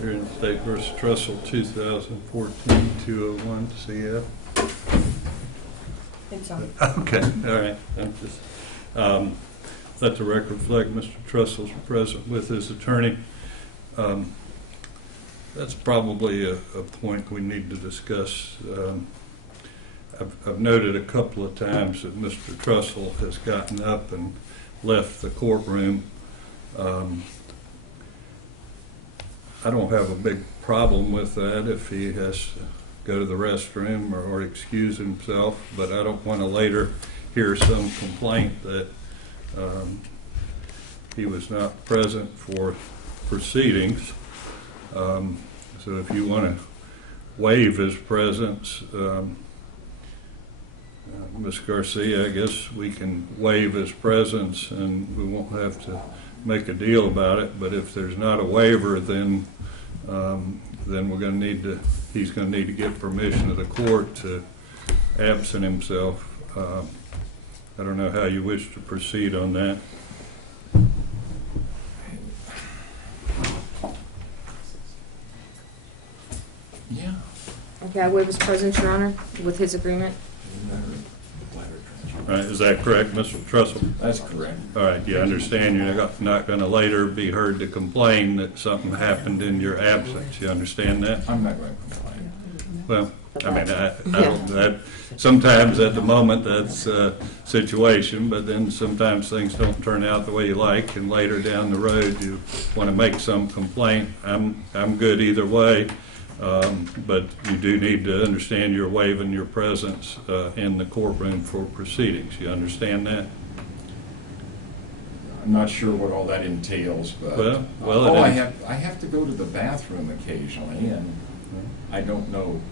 here in State versus Trussell, 2014-201 CF. It's on. Okay, all right. I'm just, let the record reflect Mr. Trussell's present with his attorney. That's probably a point we need to discuss. I've noted a couple of times that Mr. Trussell has gotten up and left the courtroom. I don't have a big problem with that if he has to go to the restroom or excuse himself, but I don't want to later hear some complaint that he was not present for proceedings. So if you want to waive his presence, Ms. Garcia, I guess we can waive his presence and we won't have to make a deal about it. But if there's not a waiver, then we're going to need to, he's going to need to get permission of the court to absent himself. I don't know how you wish to proceed on that. Yeah. Okay, I waive his presence, Your Honor, with his agreement. All right, is that correct, Mr. Trussell? That's correct. All right, you understand you're not going to later be heard to complain that something happened in your absence. You understand that? I'm not going to complain. Well, I mean, I don't, that, sometimes at the moment that's a situation, but then sometimes things don't turn out the way you like, and later down the road you want to make some complaint. I'm good either way, but you do need to understand you're waiving your presence in the courtroom for proceedings. You understand that? I'm not sure what all that entails, but well, I have to go to the bathroom occasionally, and I don't know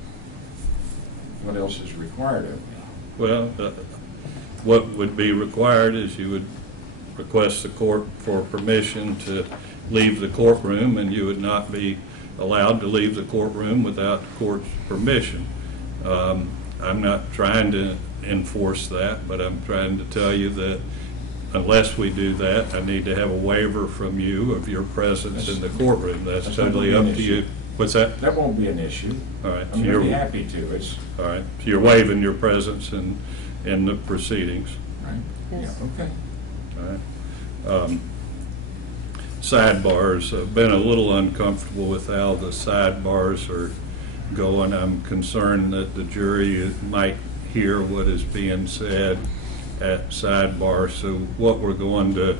what else is required of me. Well, what would be required is you would request the court for permission to leave the courtroom, and you would not be allowed to leave the courtroom without the court's permission. I'm not trying to enforce that, but I'm trying to tell you that unless we do that, I need to have a waiver from you of your presence in the courtroom. That's totally up to you. What's that? That won't be an issue. All right. I'm going to be happy to. It's all right. So you're waiving your presence in the proceedings. right. Yes. Yeah. Okay. All right. Sidebars. I've been a little uncomfortable with how the sidebars are going. I'm concerned that the jury might hear what is being said at sidebar. So what we're going to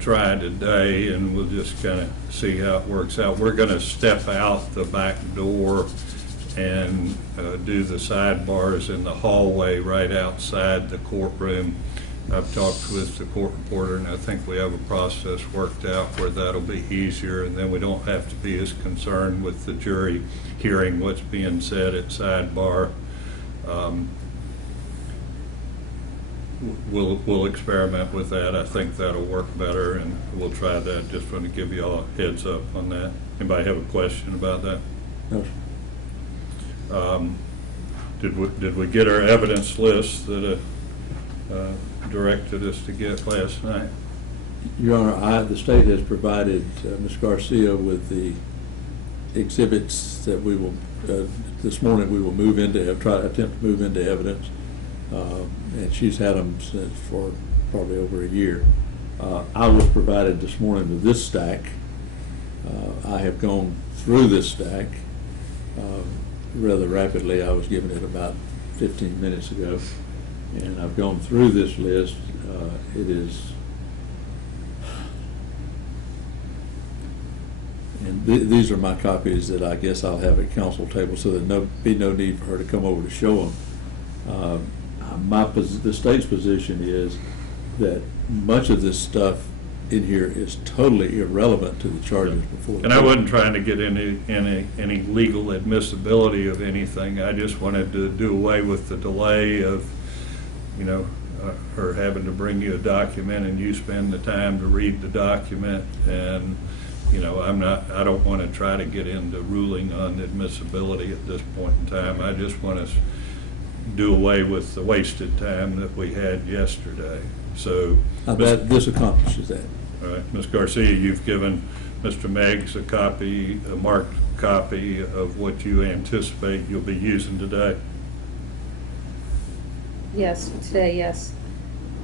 try today, and we'll just kind of see how it works out. We're going to step out the back door and do the sidebars in the hallway right outside the courtroom. I've talked with the court reporter, and I think we have a process worked out where that'll be easier, and then we don't have to be as concerned with the jury hearing what's being said at sidebar. We'll experiment with that. I think that'll work better, and we'll try that. Just want to give you all a heads up on that. Anybody have a question about that? No, sir. Did we get our evidence list that directed us to get last night? Your Honor, the state has provided Ms. Garcia with the exhibits that we will, this morning we will move into, attempt to move into evidence. And she's had them since for probably over a year. I was provided this morning with this stack. I have gone through this stack rather rapidly. I was given it about 15 minutes ago, and I've gone through this list. It is, and these are my copies that I guess I'll have at council table, so there'll be no need for her to come over to show them. The state's position is that much of this stuff in here is totally irrelevant to the charges before. And I wasn't trying to get any legal admissibility of anything. I just wanted to do away with the delay of, you know, her having to bring you a document and you spend the time to read the document. And, you know, I don't want to try to get into ruling on admissibility at this point in time. I just want to do away with the wasted time that we had yesterday. So this accomplishes that. All right, Ms. Garcia, you've given Mr. Meggs a marked copy of what you anticipate you'll be using today. Yes, today, yes.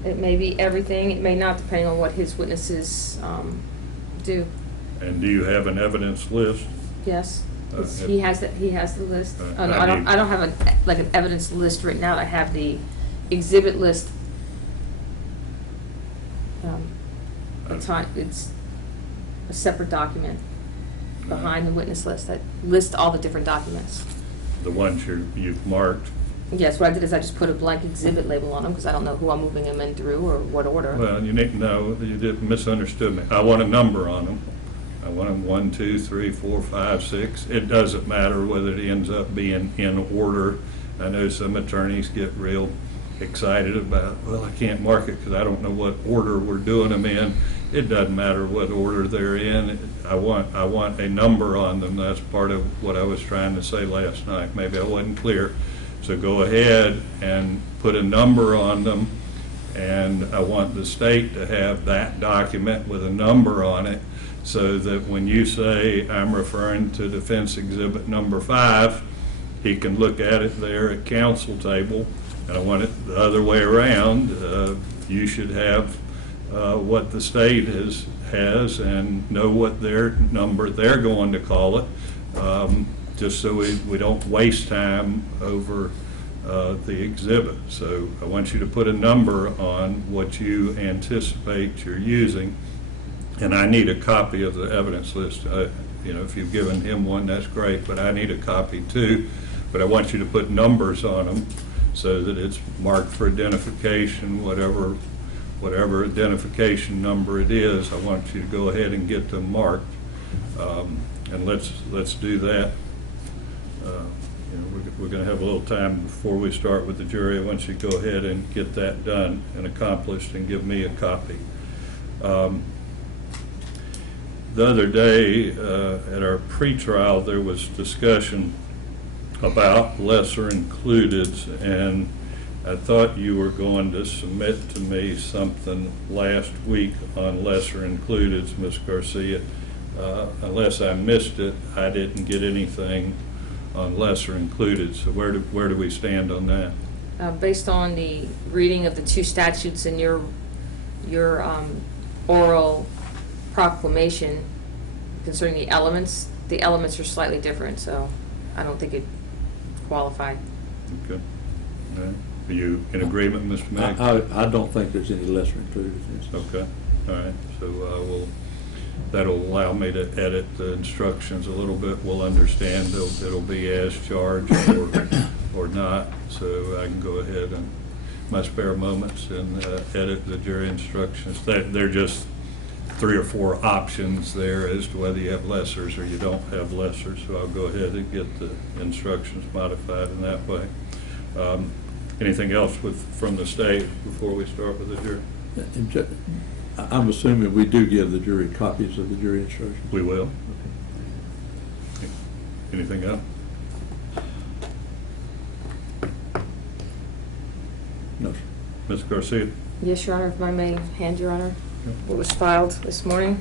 It may be everything, it may not, depending on what his witnesses do. And do you have an evidence list? Yes, Uh, he has the list. Uh, Oh, no, I need- I don't have an evidence list written out. I have the exhibit list. It's a separate document behind the witness list that lists all the different documents. The ones you've marked? Yes, what I did is I just put a blank exhibit label on them because I don't know who I'm moving them in through or what order. Well, you need to know, you didn't misunderstood me. I want a number on them. I want them 1, 2, 3, 4, 5, 6. It doesn't matter whether it ends up being in order. I know some attorneys get real excited about, well, I can't mark it because I don't know what order we're doing them in. It doesn't matter what order they're in. I want a number on them. That's part of what I was trying to say last night. Maybe I wasn't clear. So go ahead and put a number on them, and I want the state to have that document with a number on it so that when you say I'm referring to defense exhibit number 5, he can look at it there at council table. And I want it the other way around. You should have what the state has and know what their number they're going to call it, just so we don't waste time over the exhibit. So I want you to put a number on what you anticipate you're using, and I need a copy of the evidence list. If you've given him one, that's great, but I need a copy too. But I want you to put numbers on them so that it's marked for identification, whatever identification number it is. I want you to go ahead and get them marked, and let's do that. We're going to have a little time before we start with the jury. I want you to go ahead and get that done and accomplished and give me a copy. The other day at our pretrial, there was discussion about lesser includeds, and I thought you were going to submit to me something last week on lesser includeds, Ms. Garcia. Unless I missed it, I didn't get anything on lesser included. So where do we stand on that? Based on the reading of the two statutes in your oral proclamation concerning the elements are slightly different, so I don't think it qualified. Okay. All right. Are you in agreement, Mr. Meggs? I don't think there's any lesser included in this. Okay. All right. So that'll allow me to edit the instructions a little bit. We'll understand it'll be as charged or not. So I can go ahead and my spare moments and edit the jury instructions. They're just 3 or 4 options there as to whether you have lessers or you don't have lessers. So I'll go ahead and get the instructions modified in that way. Anything else from the state before we start with the jury? I'm assuming we do give the jury copies of the jury instructions. We will. Anything else? No, sir. Ms. Garcia? Yes, Your Honor, if I may hand, Your Honor, what was filed this morning.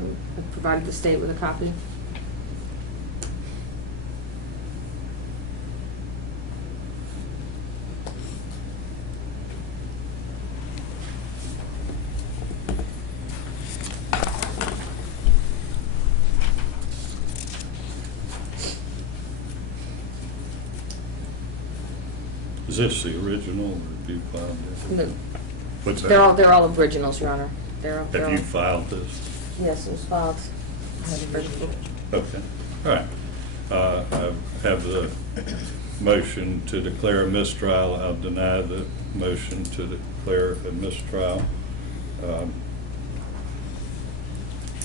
I provided the state with a copy. Is this the original, or have you filed this? No. What's that? They're all originals, Your Honor. They're Have all, you filed this? yes, it was filed. Okay, all right. I have the motion to declare a mistrial. I'll deny the motion to declare a mistrial.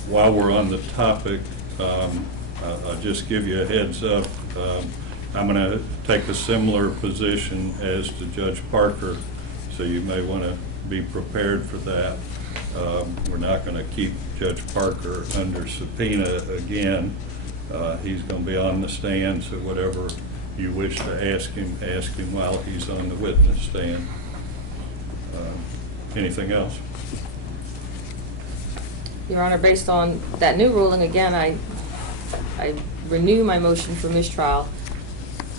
While we're on the topic, I'll just give you a heads up. I'm going to take a similar position as to Judge Parker, so you may want to be prepared for that. We're not going to keep Judge Parker under subpoena again. He's going to be on the stand, so whatever you wish to ask him while he's on the witness stand. Anything else? Your Honor, based on that new ruling, again, I renew my motion for mistrial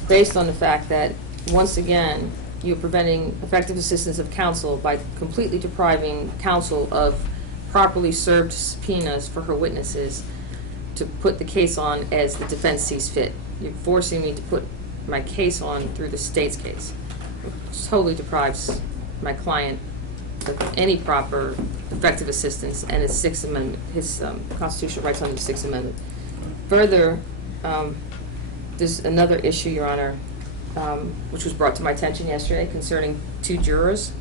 based on the fact that, once again, you're preventing effective assistance of counsel by completely depriving counsel of properly served subpoenas for her witnesses to put the case on as the defense sees fit. You're forcing me to put my case on through the state's case. It totally deprives my client of any proper effective assistance and his Sixth Amendment, his constitutional rights under the Sixth Amendment. Further, there's another issue, Your Honor, which was brought to my attention yesterday concerning 2 jurors.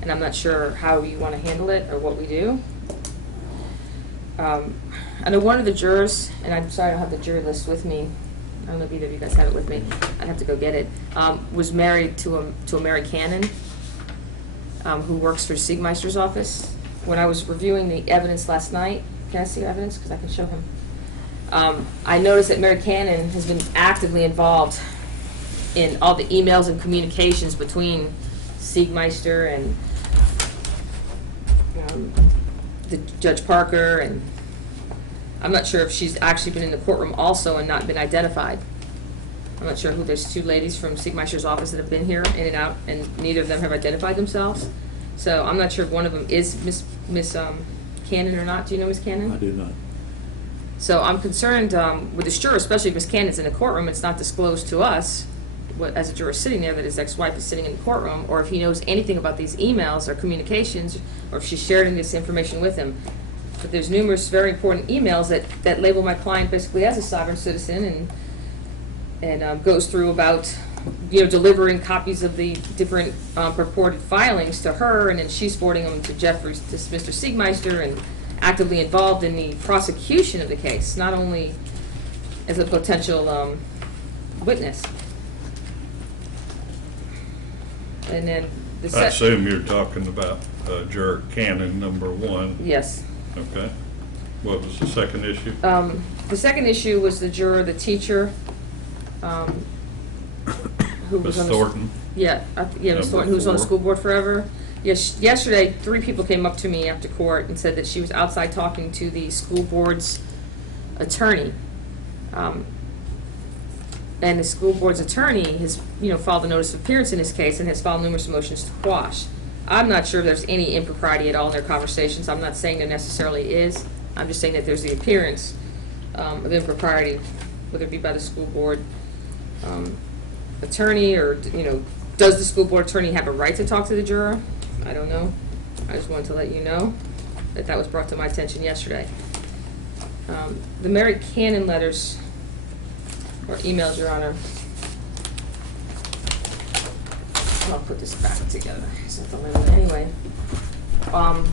And I'm not sure how you want to handle it or what we do. I know one of the jurors, and I'm sorry I don't have the jury list with me. I don't know if either of you guys have it with me. I'd have to go get it. Was married to a Mary Cannon, who works for Siegmeister's office. When I was reviewing the evidence last night, can I see your evidence? Because I can show him. I noticed that Mary Cannon has been actively involved in all the emails and communications between Siegmeister and the Judge Parker, and I'm not sure if she's actually been in the courtroom also and not been identified. I'm not sure who there's 2 ladies from Siegmeister's office that have been here in and out, and neither of them have identified themselves. So I'm not sure if one of them is Miss Cannon or not. Do you know Miss Cannon? I do not. So I'm concerned with this juror, especially if Miss Cannon's in the courtroom, it's not disclosed to us, as a juror sitting there, that his ex-wife is sitting in the courtroom, or if he knows anything about these emails or communications, or if she's sharing this information with him. But there's numerous very important emails that label my client basically as a sovereign citizen, and goes through about, delivering copies of the different purported filings to her, and then she's forwarding them to Mr. Siegmeister, and actively involved in the prosecution of the case, not only as a potential witness. And then I assume you're talking about juror Cannon, number 1. Yes. Okay. What was the second issue? The second issue was the juror, the teacher, who was Miss on Thornton? Yeah, Miss Thornton, who was on the 4. school board forever. Yes, yesterday, 3 people came up to me after court and said that she was outside talking to the school board's attorney. And the school board's attorney has, filed a notice of appearance in this case and has filed numerous motions to quash. I'm not sure if there's any impropriety at all in their conversations. I'm not saying there necessarily is. I'm just saying that there's the appearance of impropriety, whether it be by the school board attorney, or, does the school board attorney have a right to talk to the juror? I don't know. I just wanted to let you know that was brought to my attention yesterday. The Mary Cannon letters, or emails, Your Honor. I'll put this back together. Anyway, are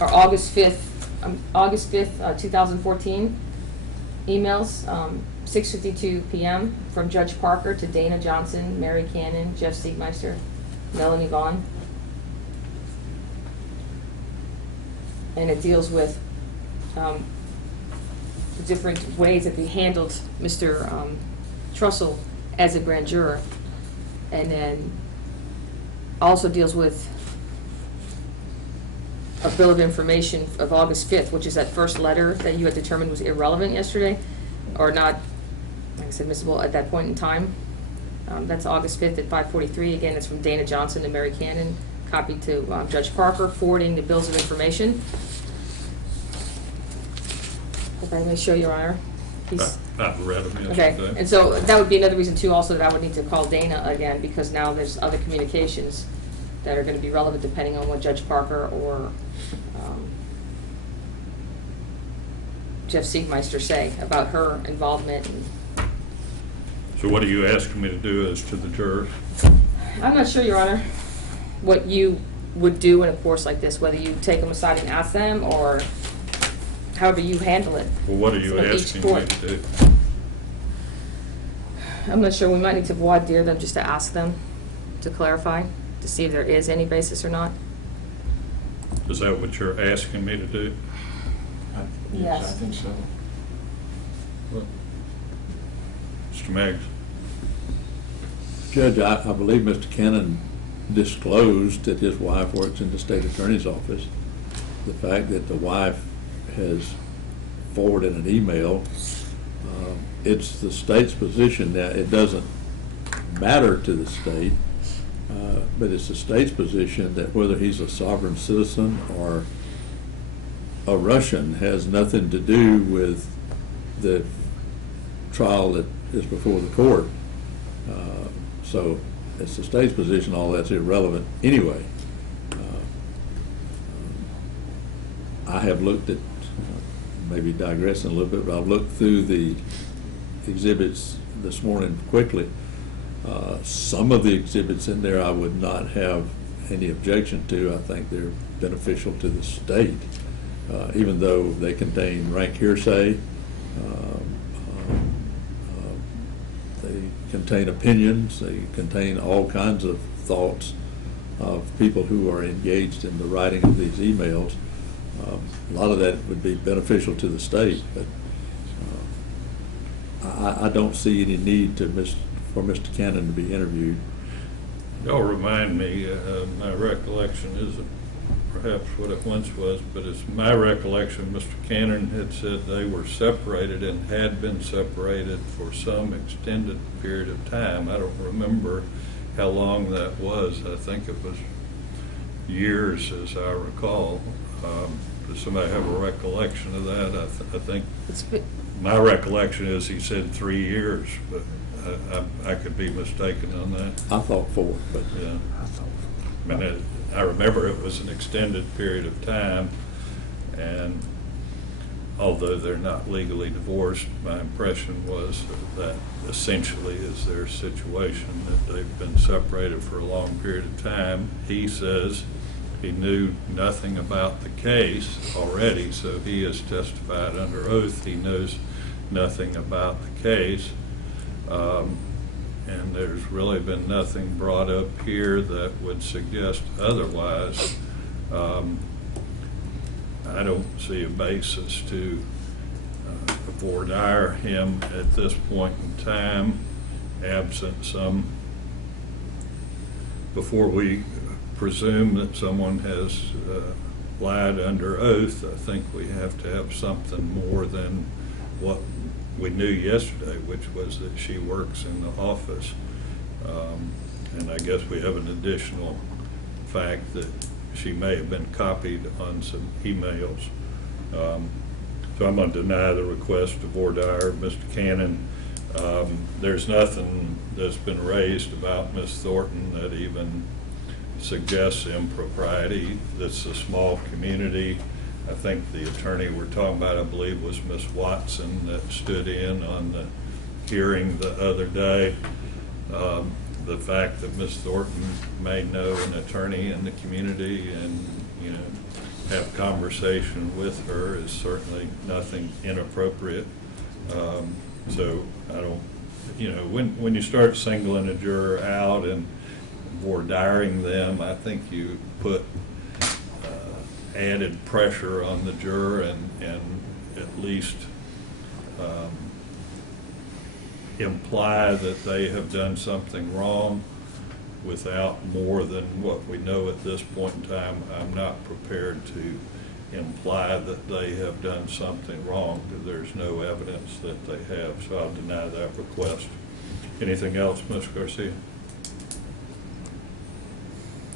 August 5th, 2014 emails, 6:52 p.m. from Judge Parker to Dana Johnson, Mary Cannon, Jeff Siegmeister, Melanie Vaughn. And it deals with the different ways that they handled Mr. Trussell as a grand juror. And then also deals with a bill of information of August 5th, which is that first letter that you had determined was irrelevant yesterday, or not, like I said, admissible at that point in time. That's August 5th at 5:43. Again, it's from Dana Johnson to Mary Cannon, copied to Judge Parker, forwarding the bills of information. If I may show Your Honor. I've read them yesterday. Okay, and so that would be another reason too also that I would need to call Dana again, because now there's other communications that are going to be relevant depending on what Judge Parker or Jeff Siegmeister say about her involvement. So what are you asking me to do as to the jurors? I'm not sure, Your Honor, what you would do in a course like this, whether you take them aside and ask them, or however you handle it. Well, what are you So each asking court- me to do? I'm not sure, we might need to voir dire them just to ask them to clarify, to see if there is any basis or not. Is that what you're asking me to do? Yes, I Yes. think so. Mr. Meggs? Judge, I believe Mr. Cannon disclosed that his wife works in the state attorney's office. The fact that the wife has forwarded an email, it's the state's position that it doesn't matter to the state, but it's the state's position that whether he's a sovereign citizen or a Russian has nothing to do with the trial that is before the court. So it's the state's position, all that's irrelevant anyway. I have looked at, maybe digressing a little bit, but I've looked through the exhibits this morning quickly. Some of the exhibits in there I would not have any objection to. I think they're beneficial to the state, even though they contain rank hearsay. They contain opinions. They contain all kinds of thoughts of people who are engaged in the writing of these emails. A lot of that would be beneficial to the state, but I don't see any need for Mr. Cannon to be interviewed. Y'all remind me, my recollection isn't perhaps what it once was, but it's my recollection Mr. Cannon had said they were separated and had been separated for some extended period of time. I don't remember how long that was. I think it was years, as I recall. Does somebody have a recollection of that? I think my recollection is he said 3 years, but I could be mistaken on that. I thought 4, but Yeah. I mean, I remember it was an extended period of time, and although they're not legally divorced, my impression was that essentially is their situation, that they've been separated for a long period of time. He says he knew nothing about the case already, so he has testified under oath he knows nothing about the case. And there's really been nothing brought up here that would suggest otherwise. I don't see a basis to voir dire him at this point in time, absent some, before we presume that someone has lied under oath. I think we have to have something more than what we knew yesterday, which was that she works in the office. And I guess we have an additional fact that she may have been copied on some emails. So I'm going to deny the request to voir dire Mr. Cannon. There's nothing that's been raised about Ms. Thornton that even suggests impropriety. This is a small community. I think the attorney we're talking about, I believe, was Ms. Watson that stood in on the hearing the other day. The fact that Ms. Thornton may know an attorney in the community and, have conversation with her is certainly nothing inappropriate. So I don't, when you start singling a juror out and voir diring them, I think you put added pressure on the juror and at least imply that they have done something wrong without more than what we know at this point in time. I'm not prepared to imply that they have done something wrong, because there's no evidence that they have, so I'll deny that request. Anything else, Ms. Garcia?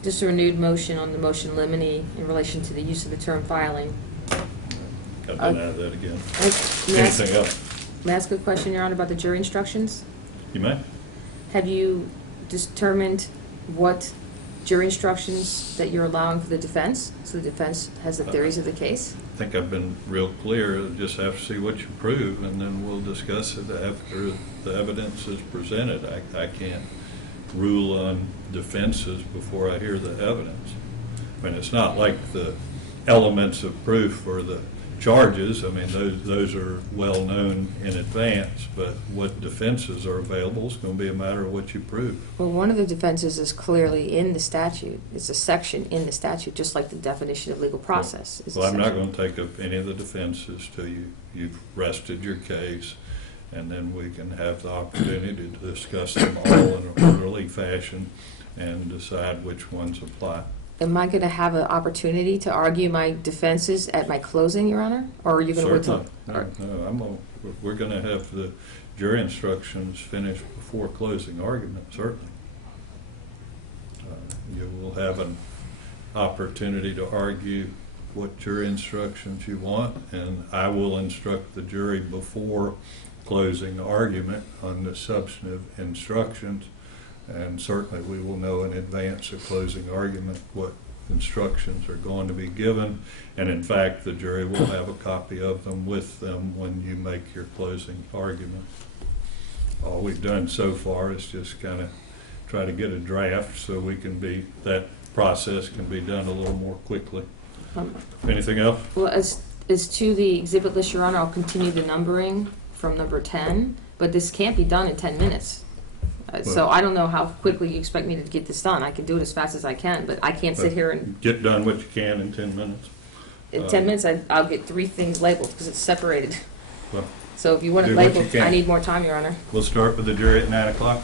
Just a renewed motion on the motion limine in relation to the use of the term filing. I'll deny that again. May Anything else? I ask a question, Your Honor, about the jury instructions? You may. Have you determined what jury instructions that you're allowing for the defense? So the defense has the theories of the case? I think I've been real clear. Just have to see what you prove, and then we'll discuss it after the evidence is presented. I can't rule on defenses before I hear the evidence. I mean, it's not like the elements of proof for the charges. I mean, those are well known in advance, but what defenses are available is going to be a matter of what you prove. Well, one of the defenses is clearly in the statute. It's a section in the statute, just like the definition of legal process. Well, I'm not going to take up any of the defenses till you've rested your case, and then we can have the opportunity to discuss them all in an orderly orderly fashion and decide which ones apply. Am I going to have an opportunity to argue my defenses at my closing, Your Honor? Or are you going to wait till? Certainly. No, we're going to have the jury instructions finished before closing argument, certainly. You will have an opportunity to argue what jury instructions you want, and I will instruct the jury before closing argument on the substantive instructions, and certainly we will know in advance of closing argument what instructions are going to be given, and in fact the jury will have a copy of them with them when you make your closing argument. All we've done so far is just kind of try to get a draft so we can be, that process can be done a little more quickly. Anything else? Well, as to the exhibit list, Your Honor, I'll continue the numbering from number 10, but this can't be done in 10 minutes. So I don't know how quickly you expect me to get this done. I can do it as fast as I can, but I can't sit here and, Get done what you can in 10 minutes. in 10 minutes, I'll get 3 things labeled because it's separated. Well, So if you want it do what you labeled, can. I need more time, Your Honor. we'll start with the jury at 9 o'clock.